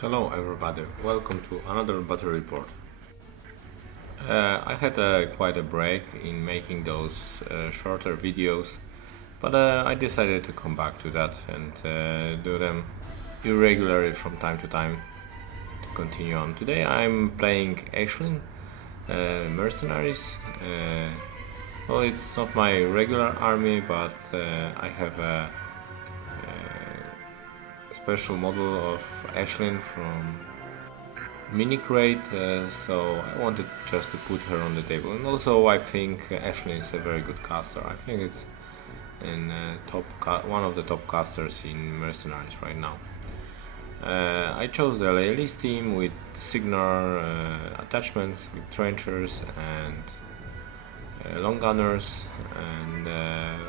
Hello everybody, welcome to another battle report. I had quite a break in making those shorter videos, but I decided to come back to that and do them irregularly from time to time to continue on. Today I'm playing Ashlynn, Mercenaries. Well, it's not my regular army, but I have a special model of Ashlynn from mini crate, so I wanted just to put her on the table. And also I think Ashlynn is a very good caster. I think it's in one of the top casters in Mercenaries right now. I chose the Llaelese team with Signar attachments, with trenchers and long gunners, and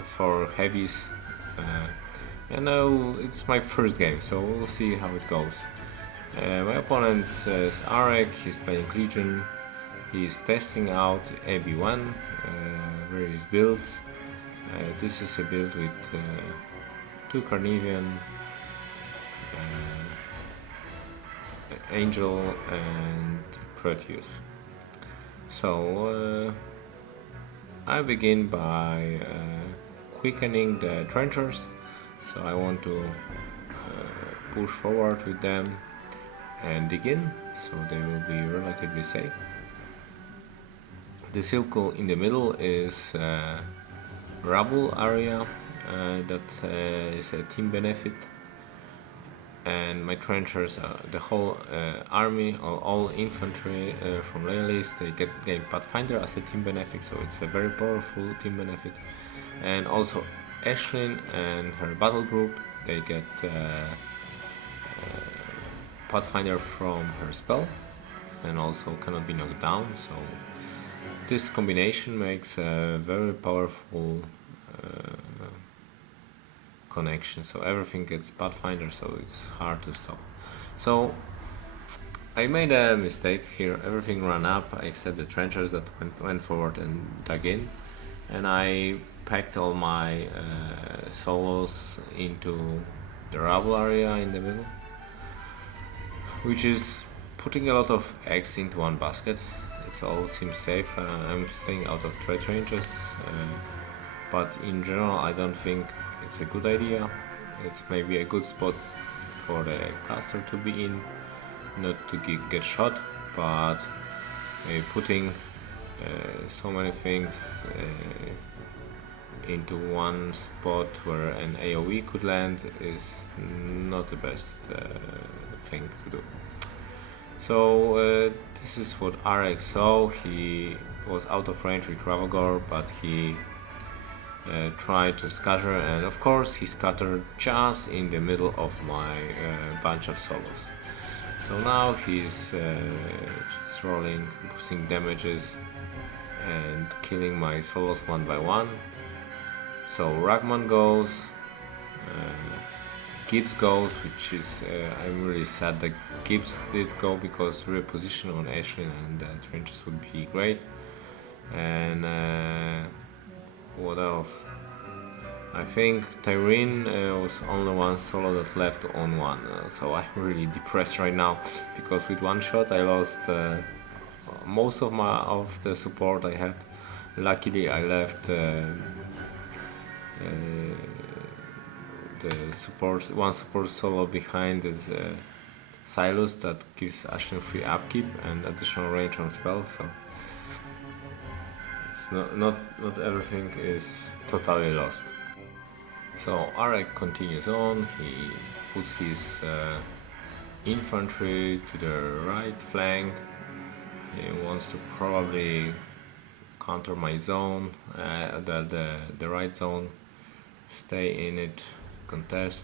for heavies. It's my first game, so we'll see how it goes. My opponent is Arek, he's playing Legion, he's testing out Abby1, various builds. This is a build with 2 Carnivean, Angel and Proteus. So I begin by quickening the trenchers. So I want to push forward with them and dig in, so they will be relatively safe. The circle in the middle is rubble area that is a team benefit, and my trenchers, the whole army, all infantry from Llaelese, they gain Pathfinder as a team benefit, so it's a very powerful team benefit. And also Ashlynn and her Battlegroup, they get Pathfinder from her spell and also cannot be knocked down, so this combination makes a very powerful connection. So everything gets Pathfinder, so it's hard to stop. So I made a mistake here. Everything ran up except the trenchers that went forward and dug in, and I packed all my solos into the rubble area in the middle, which is putting a lot of eggs into one basket. It all seems safe. I'm staying out of threat ranges, but in general I don't think it's a good idea. It's maybe a good spot for the caster to be in, not to get shot, but putting so many things into one spot where an AoE could land is not the best thing to do. So this is what Arek saw. He was out of range with Ravagore, but he tried to scatter, and of course he scattered just in the middle of my bunch of solos. So now he's just rolling, boosting damages and killing my solos one by one. So Ragman goes, Gibbs goes, which is I'm really sad that Gibbs did go, because reposition on Ashlynn and trenches would be great. And what else? I think Taryn was only one solo that left on one, so I'm really depressed right now, because with one shot I lost most of the support I had. Luckily I left the one support solo behind is Sylys, that gives Ashlynn free upkeep and additional range on spells, so it's not everything is totally lost. So Arek continues on. He puts his infantry to the right flank. He wants to probably counter my zone, the right zone, stay in it, contest.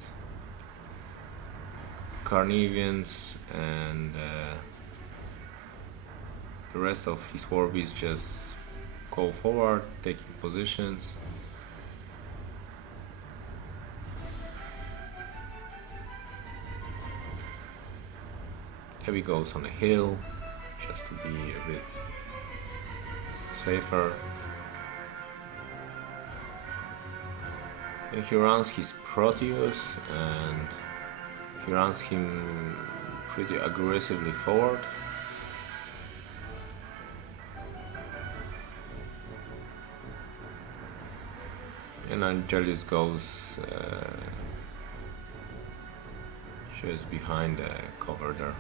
Carniveans and the rest of his warbies just go forward, taking positions. Abby goes on a hill just to be a bit safer. And he runs his Proteus, and he runs him pretty aggressively forward. And Angelius goes just behind the cover there.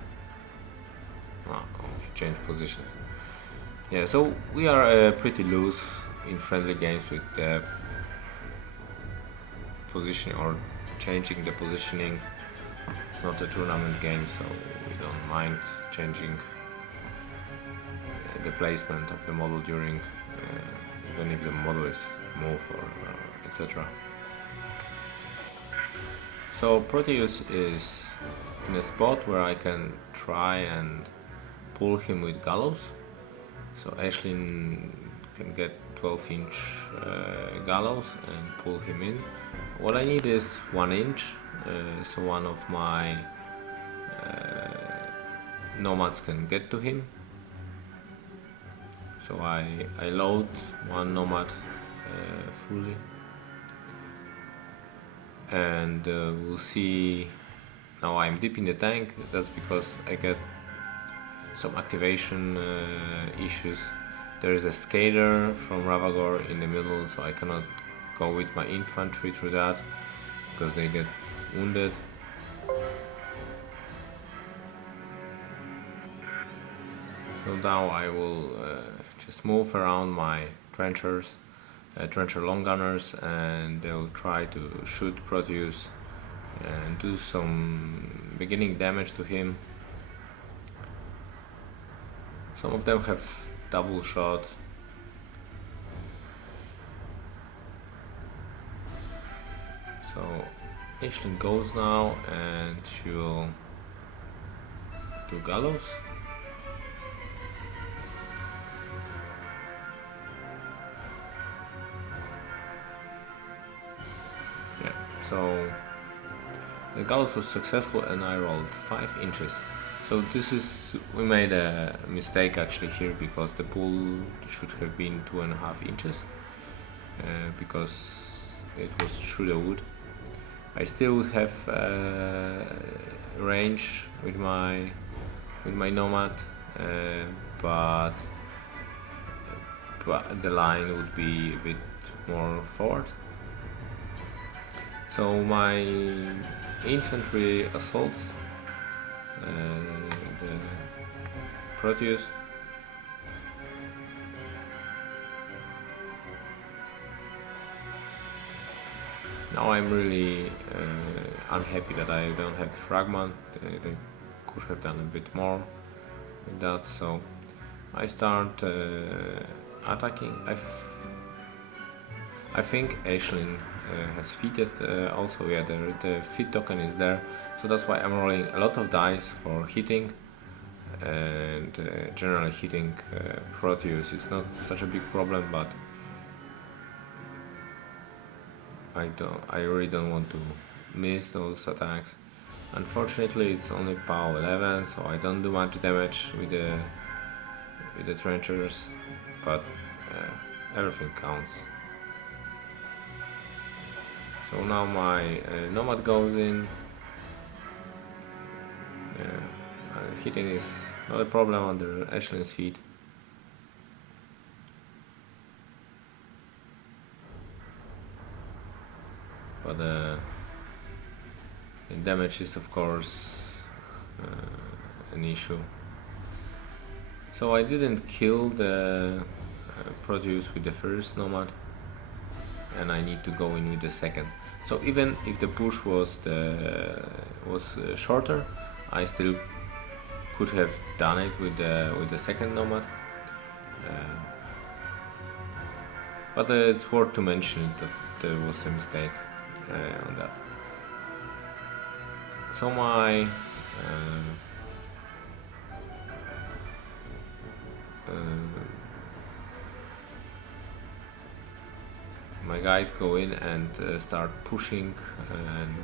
Oh, he changed positions. Yeah, so we are pretty loose in friendly games with the positioning or changing the positioning. It's not a tournament game, so we don't mind changing the placement of the model during, even if the model is move or etc. So Proteus is in a spot where I can try and pull him with Gallows. So Ashlynn can get 12-inch Gallows and pull him in. What I need is 1 inch, so one of my Nomads can get to him. So I load 1 Nomad fully, and we'll see. Now I'm deep in the tank. That's because I get some activation issues. There is a Skater from Ravagore in the middle, so I cannot go with my infantry through that because they get wounded. So now I will just move around my trenchers, trencher long gunners, and they'll try to shoot Proteus and do some beginning damage to him. Some of them have double shot. So Ashlynn goes now and she will do Gallows. Yeah, so the Gallows was successful and I rolled 5 inches. So this is, we made a mistake actually here because the pull should have been 2.5 inches because it was through the wood. I still would have range with my Nomad, but the line would be a bit more forward. So my infantry assaults the Proteus. Now I'm really unhappy that I don't have Ragman. They could have done a bit more with that, so I start attacking. I think Ashlynn has feated also. Yeah, the feat token is there, so that's why I'm rolling a lot of dice for hitting, and generally hitting Proteus is not such a big problem, but I really don't want to miss those attacks. Unfortunately, it's only POW 11, so I don't do much damage with the trenchers, but everything counts. So now my Nomad goes in. Hitting is not a problem under Ashlynn's feet. But the damage is of course an issue. So I didn't kill the Proteus with the first Nomad, and I need to go in with the second. So even if the push was shorter, I still could have done it with the second Nomad. But it's worth to mention that there was a mistake on that. So my my guys go in and start pushing and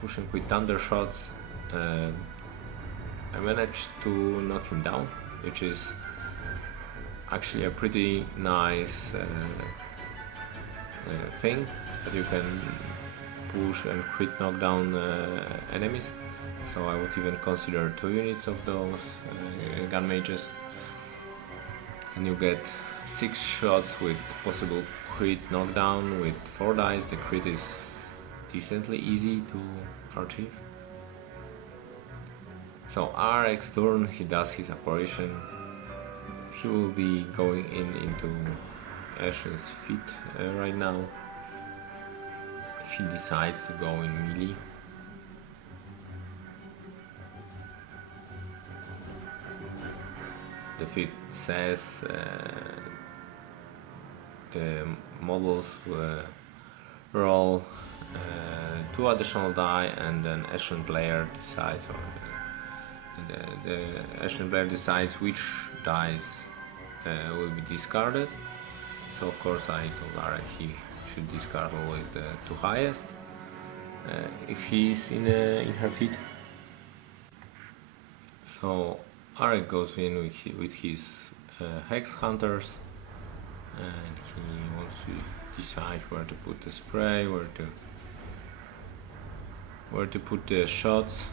pushing with thunder shots. I managed to knock him down, which is actually a pretty nice thing, that you can push and crit knockdown enemies, so I would even consider 2 units of those gun mages. And you get 6 shots with possible crit knockdown with 4 dice. The crit is decently easy to achieve. So RX turn, he does his apparition. He will be going into Ashlynn's feet right now. If he decides to go in melee. The feat says the models will roll 2 additional die, and then Ashlynn player decides, or the Ashlynn player decides which dice will be discarded. So of course I told Lara he should discard always the 2 highest if he's in her feet. So Arek goes in with his Hex Hunters, and he wants to decide where to put the spray, where to put the shots.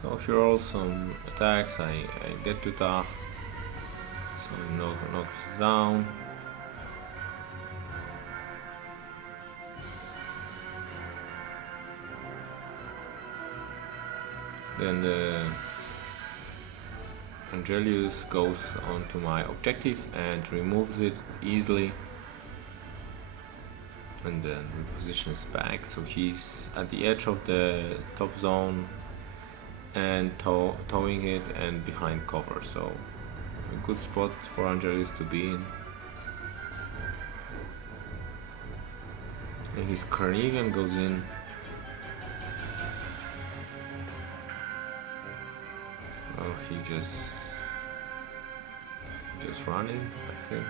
So he rolls some attacks, I get too tough, so he knocks down. Then the Angelius goes onto my objective and removes it easily, and then repositions back, so he's at the edge of the top zone and towing it and behind cover, so a good spot for Angelius to be in. And his Carnivean goes in. Oh, he just running, I think.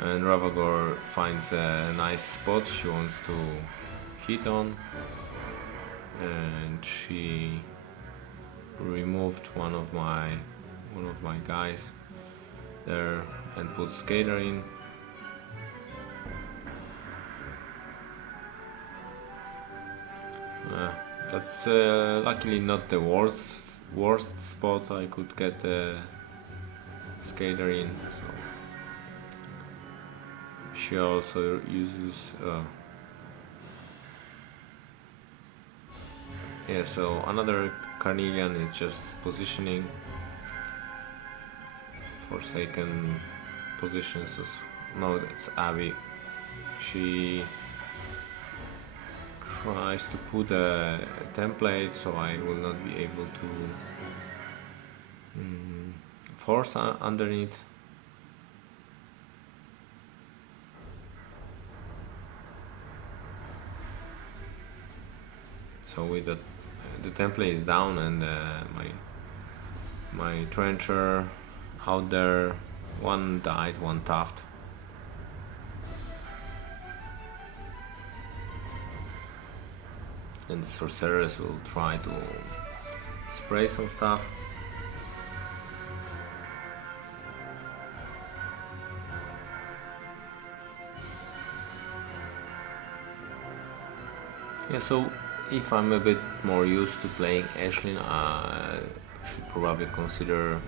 And Ravagore finds a nice spot she wants to hit on, and she removed one of my guys there and put Skater in. That's luckily not the worst spot I could get the Skater in. So she also uses yeah, so another Carnivean is just positioning, Forsaken positions. No, that's Abby. She tries to put a template, so I will not be able to force underneath. So with the template is down, and my trencher out there, one died, one tuft. And the sorceress will try to spray some stuff. Yeah, so if I'm a bit more used to playing Ashlynn, I should probably consider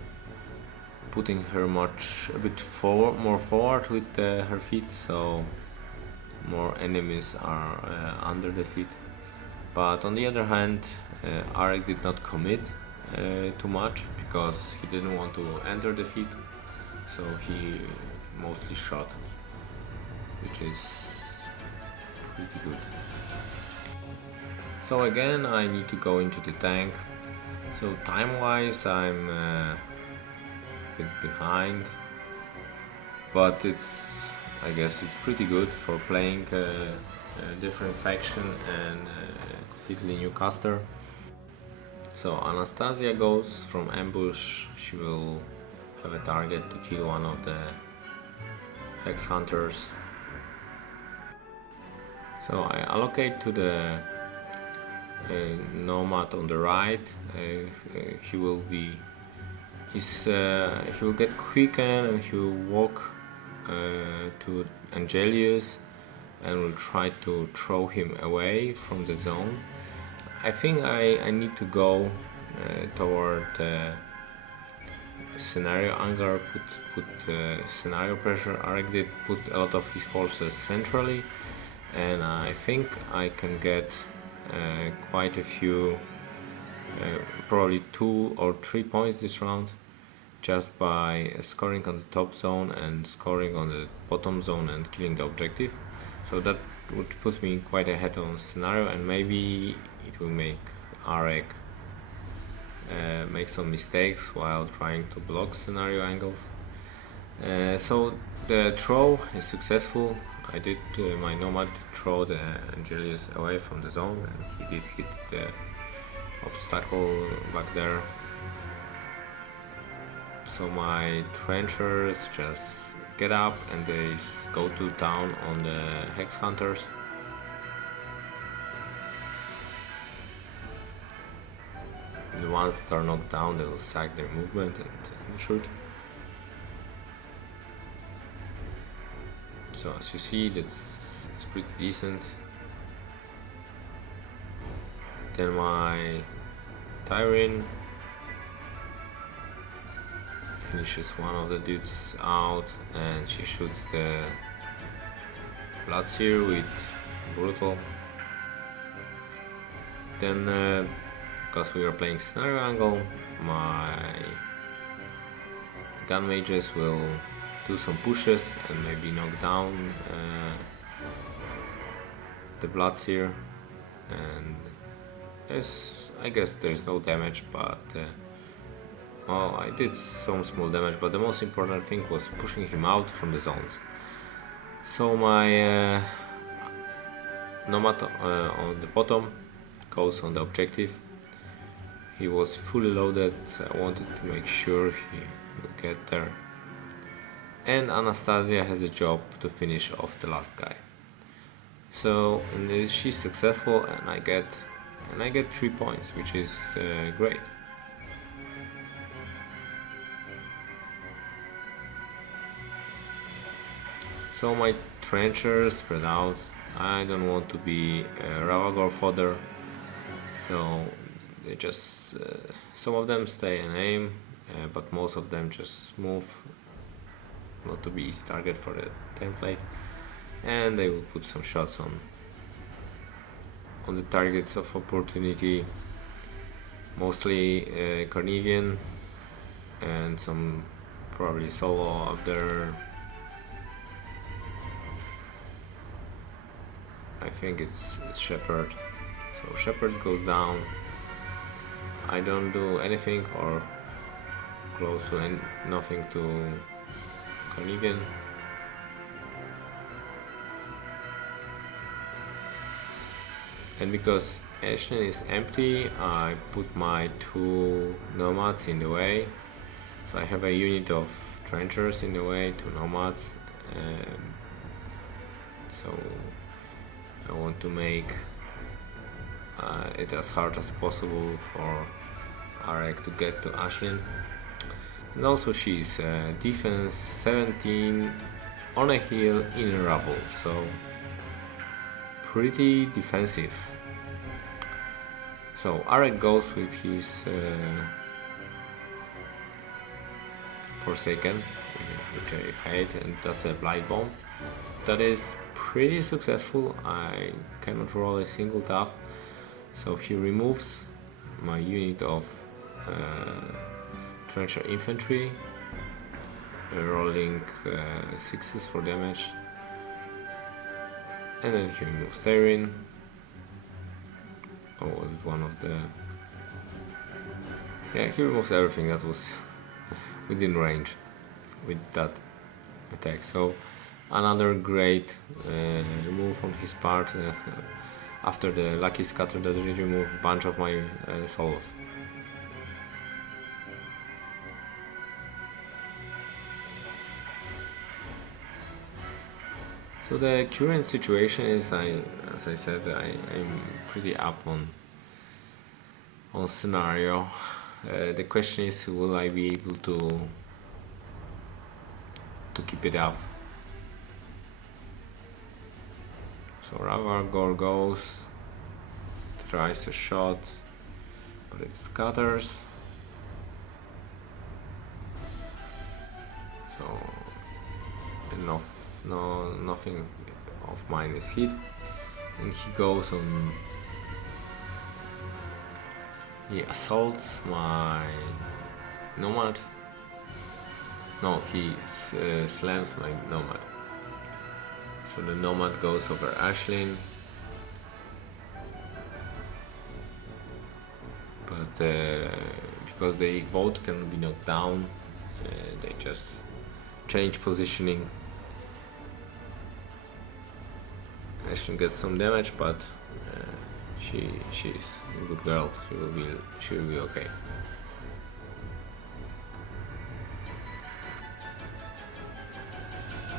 putting her a bit more forward with her feet, so more enemies are under the feet. But on the other hand, Arek did not commit too much because he didn't want to enter the feet, so he mostly shot, which is pretty good. So again, I need to go into the tank. So time-wise, I'm a bit behind, but I guess it's pretty good for playing a different faction and completely new caster. So Anastasia goes from ambush. She will have a target to kill one of the Hex Hunters. So I allocate to the Nomad on the right. He will be he will get quicken and he will walk to Angelius and will try to throw him away from the zone. I think I need to go toward scenario anger, put scenario pressure. Arek did put a lot of his forces centrally, and I think I can get quite a few, probably 2 or 3 points this round, just by scoring on the top zone and scoring on the bottom zone and killing the objective. So that would put me quite ahead on scenario, and maybe it will make Arek make some mistakes while trying to block scenario angles. So the throw is successful. I did my Nomad throw the Angelius away from the zone, and he did hit the obstacle back there. So my trenchers just get up and they go to town on the Hex Hunters. The ones that are knocked down, they will sack their movement and shoot. So as you see, it's pretty decent. Then my Taryn finishes one of the dudes out, and she shoots the Bloodseer with Brutal. Then because we are playing scenario angle, my gun mages will do some pushes and maybe knock down the Bloodseer, and I guess there's no damage, but well, I did some small damage, but the most important thing was pushing him out from the zones. So my Nomad on the bottom goes on the objective. He was fully loaded, so I wanted to make sure he will get there. And Anastasia has a job to finish off the last guy. So she's successful, and I get 3 points, which is great. So my trenchers spread out. I don't want to be Ravagore fodder, so they just some of them stay and aim, but most of them just move, not to be easy target for the template, and they will put some shots on the targets of opportunity, mostly Carnivean and some probably solo up there. I think it's Shepherd. So Shepherd goes down. I don't do anything or close to nothing to Carnivean. And because Ashlynn is empty, I put my 2 Nomads in the way. So I have a unit of trenchers in the way, 2 Nomads. So I want to make it as hard as possible for Arek to get to Ashlynn. And also she's defense 17 on a hill in rubble, so pretty defensive. So Arek goes with his Forsaken, which I hate, and does a Blight Bomb. That is pretty successful. I cannot roll a single tap, so he removes my unit of Trencher Infantry, rolling 6s for damage, and then he removes Taryn. Oh, was it one of the... Yeah, he removes everything that was within range with that attack. So another great move on his part. After the Lucky Scatter that he removed a bunch of my solos. So the current situation is, as I said, I'm pretty up on on scenario. The question is, will I be able to keep it up? So Ravagore goes, tries a shot, but it scatters. So nothing of mine is hit, and he goes on. He assaults my Nomad. No, he slams my Nomad. So the Nomad goes over Ashlynn, but because they both can be knocked down, they just change positioning. Ashlynn gets some damage, but she's a good girl. She will be okay.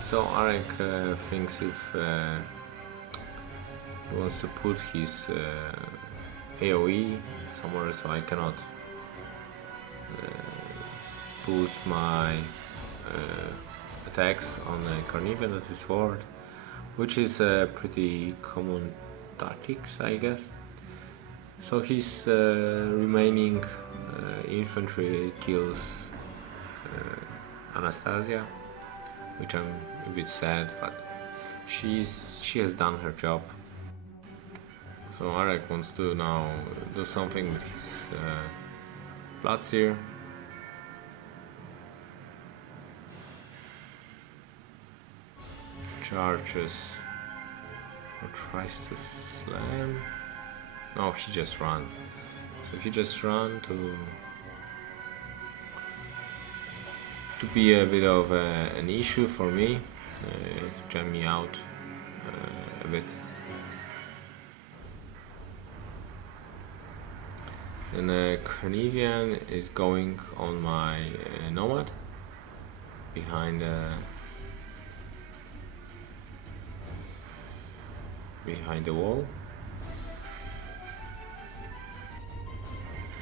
So Arek thinks if he wants to put his AoE somewhere, so I cannot boost my attacks on a Carnivean that is forward, which is a pretty common tactics, I guess. So his remaining infantry kills Anastasia, which I'm a bit sad, but she has done her job. So Arek wants to now do something with his Bloodseer. Charges or tries to slam. No, he just ran. So he just ran to be a bit of an issue for me, to jam me out a bit. Then Carnivean is going on my Nomad behind the wall,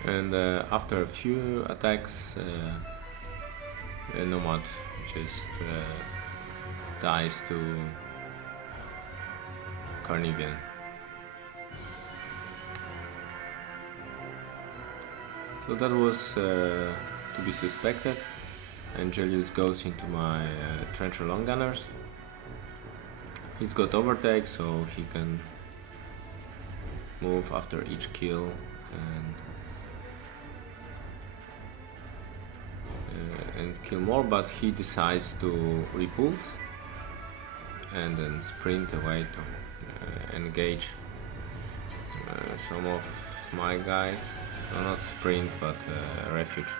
and after a few attacks, Nomad just dies to Carnivean. So that was to be suspected. Angelius goes into my Trencher Long Gunners. He's got overtake, so he can move after each kill and kill more, but he decides to repulse and then sprint away to engage some of my guys. No, not sprint, but refuge.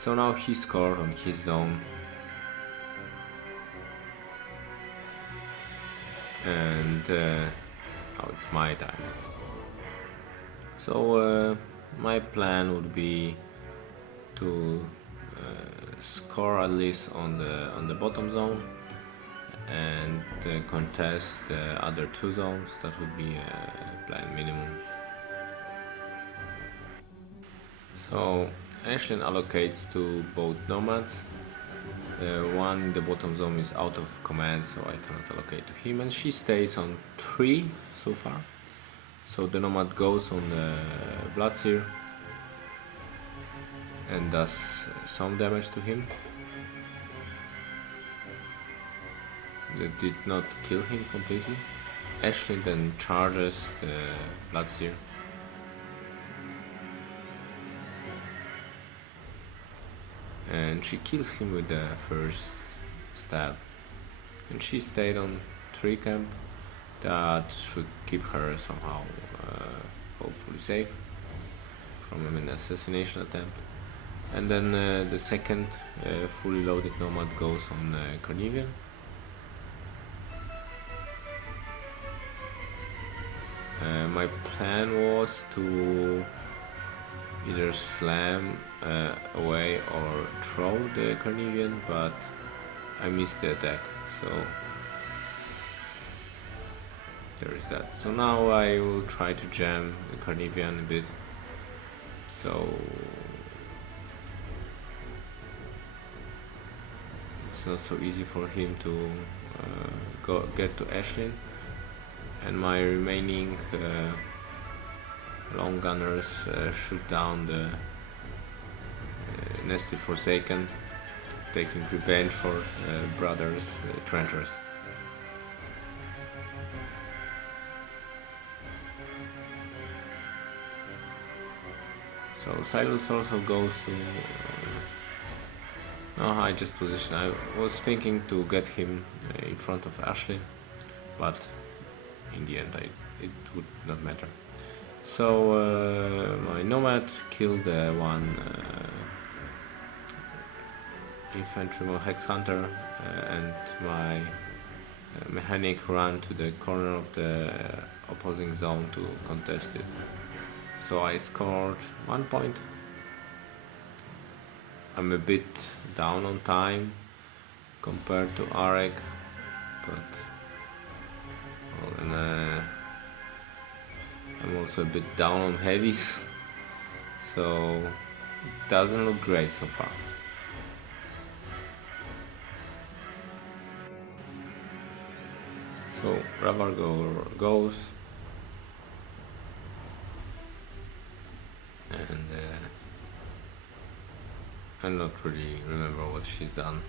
So now he scored on his zone, and now it's my time. So my plan would be to score at least on the bottom zone and contest the other two zones. That would be plan minimum. So Ashlynn allocates to both Nomads. One in the bottom zone is out of command, so I cannot allocate to him, and she stays on 3 so far. So the Nomad goes on the Bloodseer and does some damage to him. That did not kill him completely. Ashlynn then charges the Bloodseer. And she kills him with the first stab. And she stayed on 3 camp. That should keep her somehow hopefully safe from an assassination attempt. And then the second fully loaded Nomad goes on Carnivean. My plan was to either slam away or throw the Carnivean, but I missed the attack, so there is that. So now I will try to jam the Carnivean a bit. So it's not so easy for him to get to Ashlynn, and my remaining long gunners shoot down the nasty Forsaken, taking revenge for brothers trenchers. So Sylys also goes to no, I just position. I was thinking to get him in front of Ashlynn, but in the end it would not matter. So my Nomad killed one Infantry Hex Hunter, and my Mechanic ran to the corner of the opposing zone to contest it. So I scored 1 point. I'm a bit down on time compared to Arek, but well, and I'm also a bit down on heavies, so it doesn't look great so far. So Ravagore goes, and I don't really remember what she's done.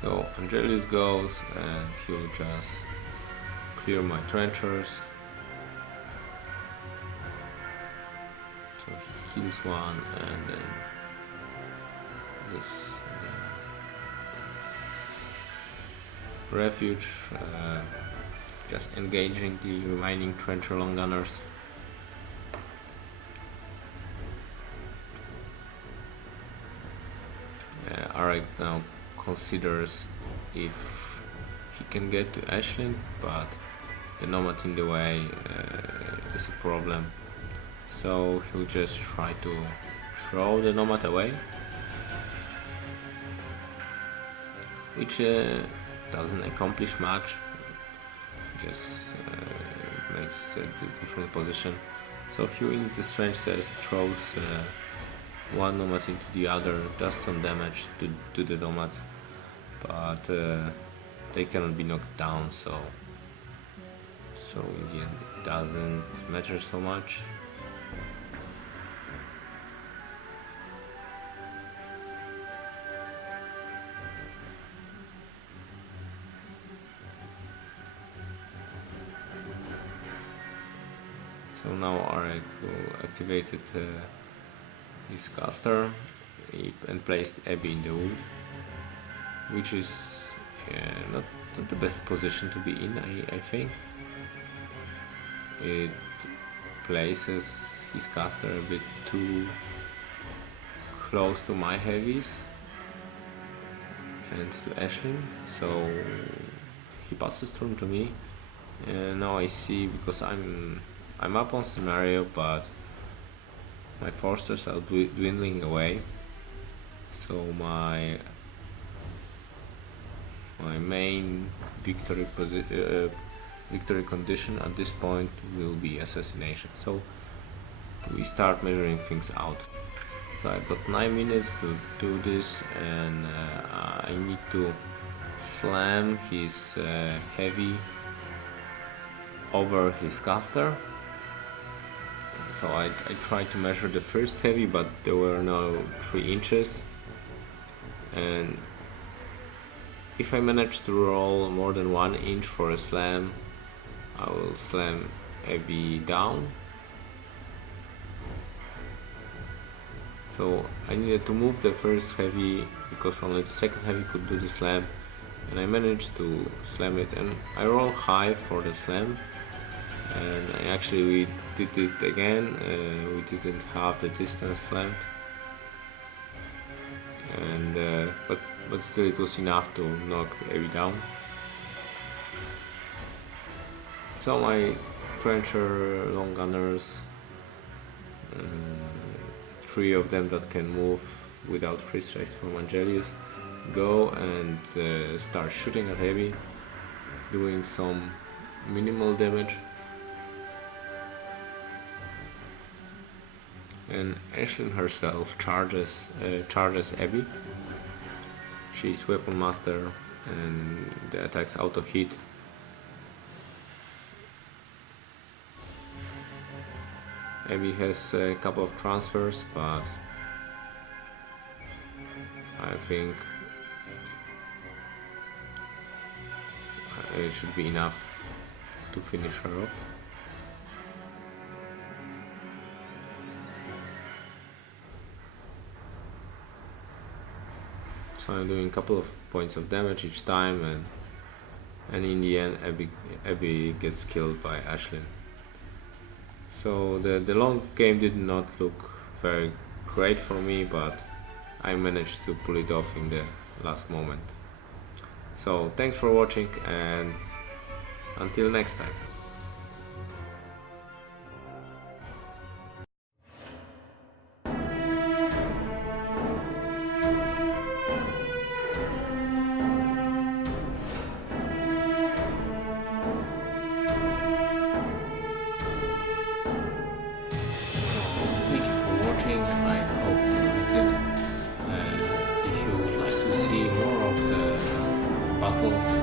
So Angelius goes, and he'll just clear my trenchers. So he kills one, and then this refuge, just engaging the remaining trencher long gunners. Arek now considers if he can get to Ashlynn, but the Nomad in the way is a problem. So he'll just try to throw the Nomad away, which doesn't accomplish much, just makes a different position. So he wins the strength test, throws one Nomad into the other, does some damage to the Nomads, but they cannot be knocked down, so in the end it doesn't matter so much. So now Arek will activate his caster and placed Abby in the wood, which is not the best position to be in, I think. It places his caster a bit too close to my heavies and to Ashlynn, so he passes through to me, and now I see, because I'm up on scenario, but my forces are dwindling away, so my main victory condition at this point will be assassination. So we start measuring things out. So I've got 9 minutes to do this, and I need to slam his heavy over his caster. So I tried to measure the first heavy, but there were no 3 inches, and if I manage to roll more than 1 inch for a slam, I will slam Abby down. So I needed to move the first heavy because only the second heavy could do the slam, and I managed to slam it, and I roll high for the slam, and we did it again. We didn't have the distance slammed, and but still it was enough to knock Abby down. So my trencher long gunners 3 of them that can move without free strikes from Angelius go and start shooting at heavy, doing some minimal damage. And Ashlynn herself charges Abby. She's weapon master and the attacks auto hit. Abby has a couple of transfers, but I think it should be enough to finish her off. So I'm doing a couple of points of damage each time, and in the end Abby gets killed by Ashlynn. So the long game did not look very great for me, but I managed to pull it off in the last moment. So thanks for watching, and until next time. I hope you liked it. If you would like to see more of the battles